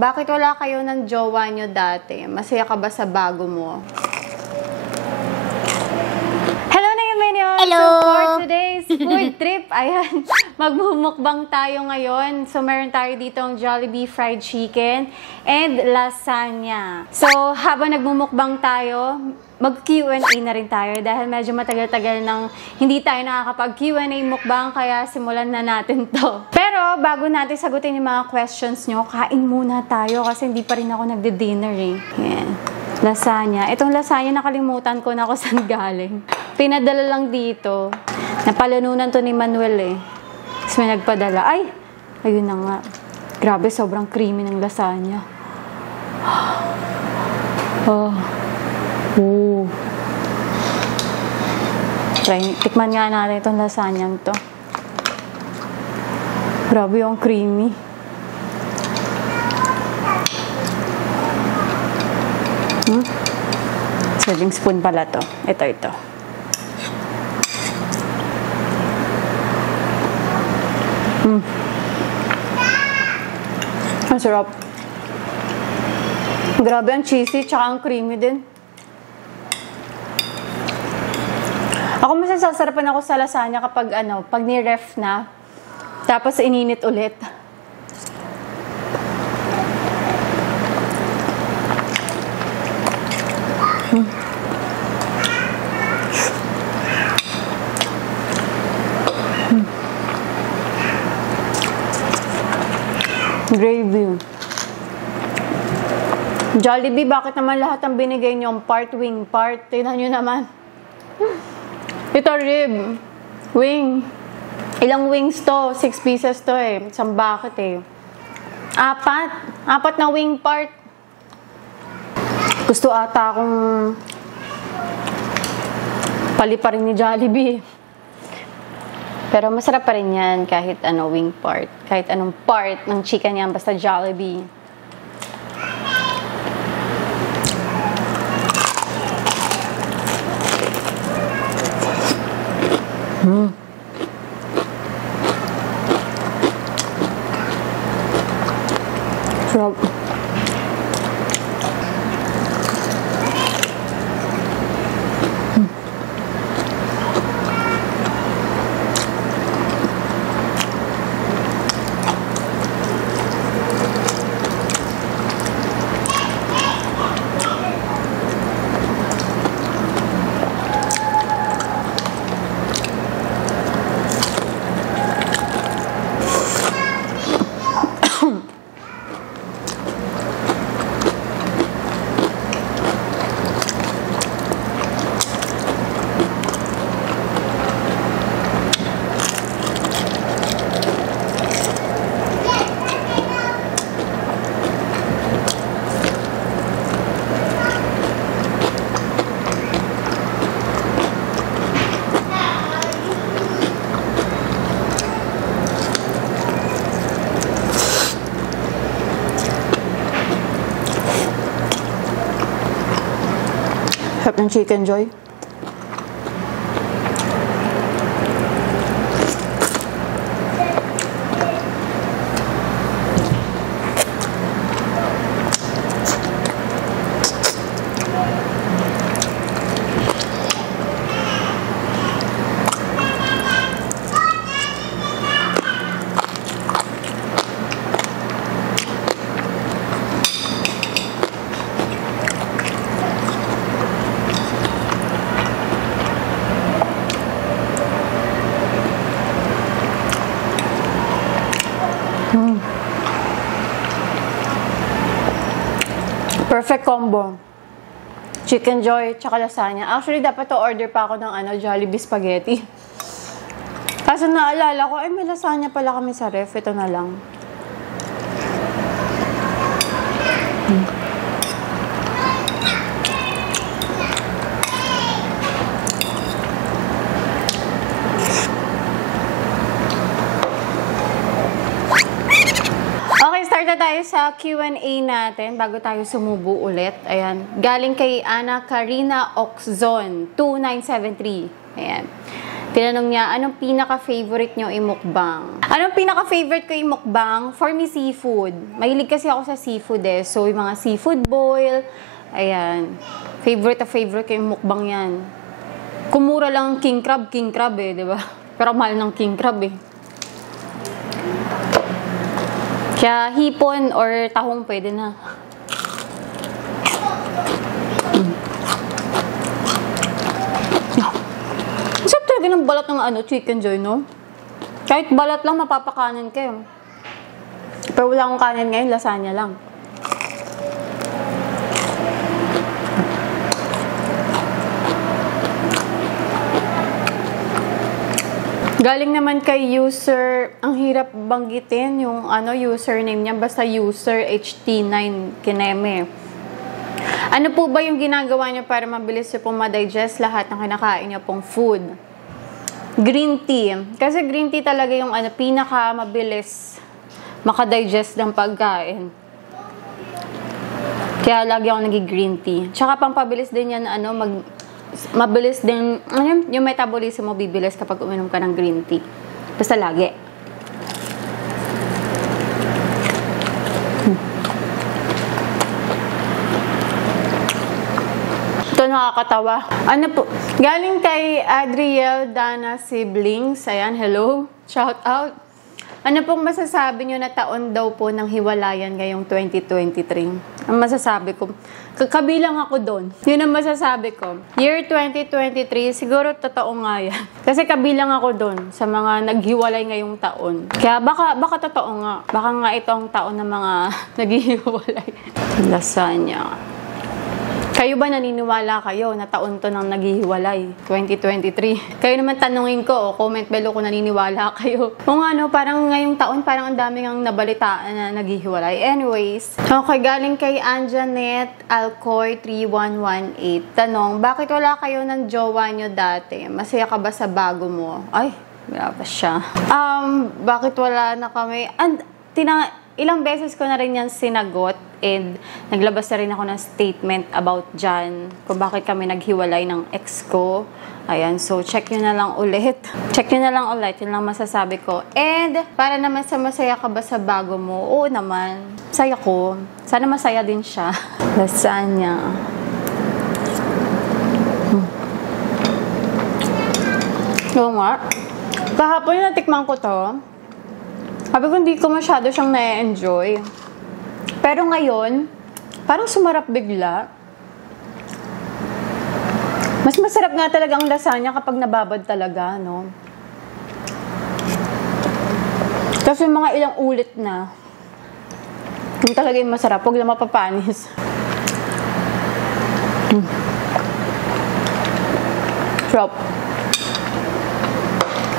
Bakit wala kayo ng jowa nyo dati? Masaya ka ba sa bago mo? Hello na yung Minions! Hello! So for today's food trip, ayan, magmumukbang tayo ngayon. So meron tayo ditong Jollibee fried chicken and lasagna. So habang nagmumukbang tayo, mag-Q&A na rin tayo dahil medyo matagal-tagal nang hindi tayo nakakapag-Q&A mukbang, kaya simulan na natin to. Pero bago natin sagutin yung mga questions nyo, kain muna tayo kasi hindi pa rin ako nagde-dinner eh. Yan. Lasagna. Itong lasagna nakalimutan ko na ako saan galing. Pinadala lang dito. Napalanunan to ni Manuel eh. Tapos may nagpadala. Ay! Ayun na nga. Grabe, sobrang creamy ng lasagna. Oh. Ooh. Tikman nga natin itong lasagna to. Grabe yung creamy. Serving spoon pala to. Ito. Ang sarap. Grabe ang cheesy, tsaka ang creamy din. Ako masasarapan ako sa lasagna kapag pag ni-ref na, tapos ininit ulit. Gravy. Jollibee, bakit naman lahat ang binigay niyo part wing part? Tingnan niyo naman. Ito rib. Wing. Ilang wings to? 6 pieces to eh. Isang bucket eh. 4 na wing part. Gusto ata akong paliparin ni Jollibee. Pero masarap pa rin yan kahit wing part. Kahit anong part ng chicken yan, basta Jollibee. Sarap. Sarap ng Chicken Joy. Perfect combo. Chicken Joy, tsaka lasagna. Actually, dapat to order pa ako ng Jollibee spaghetti. Kaso naalala ko, ay may lasagna pala kami sa ref. Ito na lang. Start na tayo sa Q&A natin bago tayo sumubo ulit. Ayan. Galing kay Ana Karina Oxzon, 2973. Ayan. Tinanong niya, anong pinaka-favorite nyo imukbang? Anong pinaka-favorite ko imukbang? For me, seafood. Mahilig kasi ako sa seafood eh. So, yung mga seafood boil, ayan. Favorite ko yung mukbang yan. Kumura lang king crab eh, di ba? Pero mahal ng king crab eh. Kaya hipon or tahong pwede na. Sarap talaga ng balat ng Chicken Joy, no? Kahit balat lang, mapapakanan kayo. Pero wala akong kanin ngayon, lasagna lang. Galing naman kay user, ang hirap banggitin yung username niya, basta user HT9 Kineme. Ano po ba yung ginagawa niyo para mabilis niyo pong ma-digest lahat ng kinakain niyo pong food? Green tea. Kasi green tea talaga yung pinaka-mabilis makadigest ng pagkain. Kaya lagi ako nag-green tea. Tsaka pampabilis din yan, mabilis din, yung metabolism mo bibilis kapag uminom ka ng green tea. Basta lagi. Ito nakakatawa. Ano po? Galing kay Adriel Dana Siblings. Ayan, hello. Shout out. Ano pong masasabi nyo na taon daw po ng hiwalayan ngayong 2023? Ang masasabi ko, kabilang ako doon. Yun ang masasabi ko. Year 2023, siguro totoo nga yan. Kasi kabilang ako doon sa mga naghiwalay ngayong taon. Kaya baka totoo nga. Baka nga ito ang taon ng mga naghiwalay. Lasagna. Kayo ba naniniwala kayo na taon to ng naghihiwalay? 2023. Kayo naman tanungin ko, comment below kung naniniwala kayo. Kung parang ngayong taon, parang ang daming ang nabalitaan na naghihiwalay. Anyways, okay, galing kay Anjanet Alcoy 3118. Tanong, bakit wala kayo ng jowa nyo dati? Masaya ka ba sa bago mo? Ay, wala pa siya. Bakit wala na kami? Ilang beses ko na rin yan sinagot and naglabas na rin ako ng statement about dyan kung bakit kami naghiwalay ng ex ko. Ayan, so check nyo na lang ulit. Check nyo na lang ulit, yun lang masasabi ko. And para naman sa masaya ka ba sa bago mo? Oo naman, saya ko. Sana masaya din siya. Lasagna. Oo nga. Kahapon yung natikman ko to. Sabi ko, hindi ko masyado siyang na-enjoy. Pero ngayon, parang sumarap bigla. Mas masarap nga talaga ang lasagna kapag nababad talaga, no? Kasi mga ilang ulit na, yun talaga yung masarap. Huwag lang mapapanis. Sarap.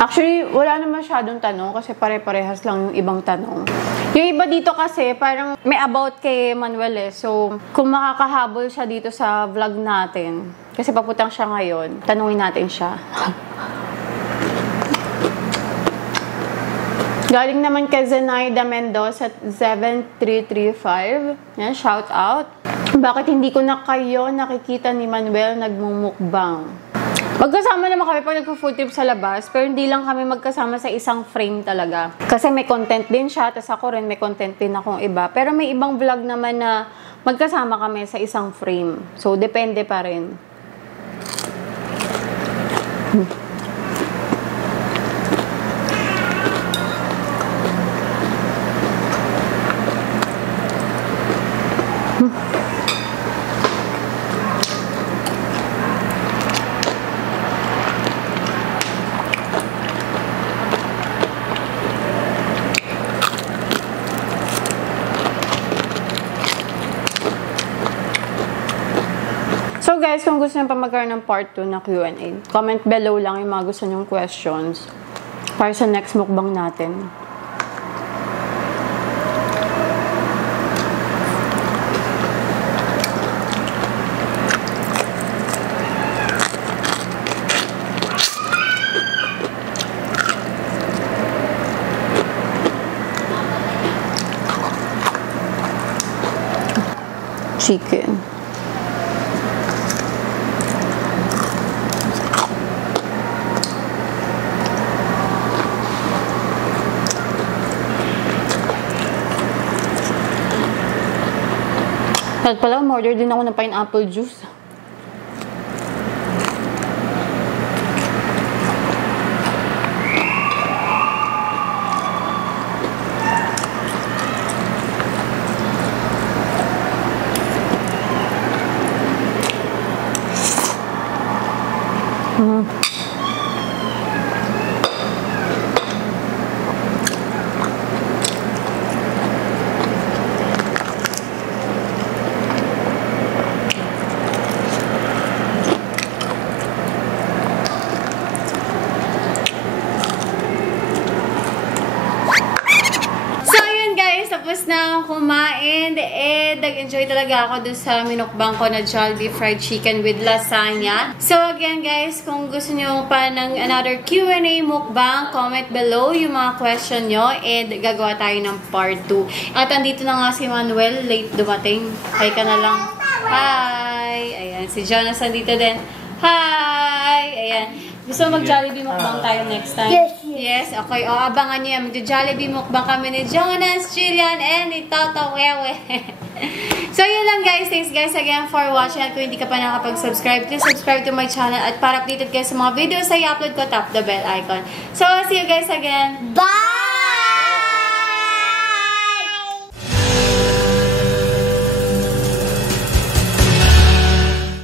Actually, wala na masyadong tanong kasi pare-parehas lang yung ibang tanong. Yung iba dito kasi parang may about kay Manuel eh. So, kung makakahabol siya dito sa vlog natin, kasi paputang siya ngayon, tanungin natin siya. Galing naman kay Zenaida Mendoza at 7335. Yan, shout out. Bakit hindi ko na kayo nakikita ni Manuel nagmumukbang? Magkasama naman kami pag nagpo-food trip sa labas, pero hindi lang kami magkasama sa isang frame talaga. Kasi may content din siya, tapos ako rin may content din akong iba. Pero may ibang vlog naman na magkasama kami sa isang frame. So, depende pa rin. So guys, kung gusto nyo pa magkaroon ng part 2 na Q&A, comment below lang yung mga gusto nyong questions para sa next mukbang natin. Chicken. At pala, order din ako ng pineapple juice. Tapos na kumain, nag-enjoy talaga ako dun sa minukbang ko na Jollibee fried chicken with lasagna. So again guys, kung gusto nyo pa ng another Q&A mukbang, comment below yung mga question nyo and gagawa tayo ng part 2. At andito na nga si Manuel, late dumating. Hi ka na lang. Hi! Ayan, si Jonas andito din. Hi! Ayan. Gusto mag-Jollibee mukbang tayo next time? Yes. Yes, okay. O, abangan nyo yan. Mag-Jollibee mukbang kami ni Jonas, Jillian, and ni Toto Wewe. So, yun lang guys. Thanks guys again for watching. At kung hindi ka pa nakapag-subscribe, please subscribe to my channel. At para updated kayo sa mga videos na i-upload ko, tap the bell icon. So, see you guys again. Bye!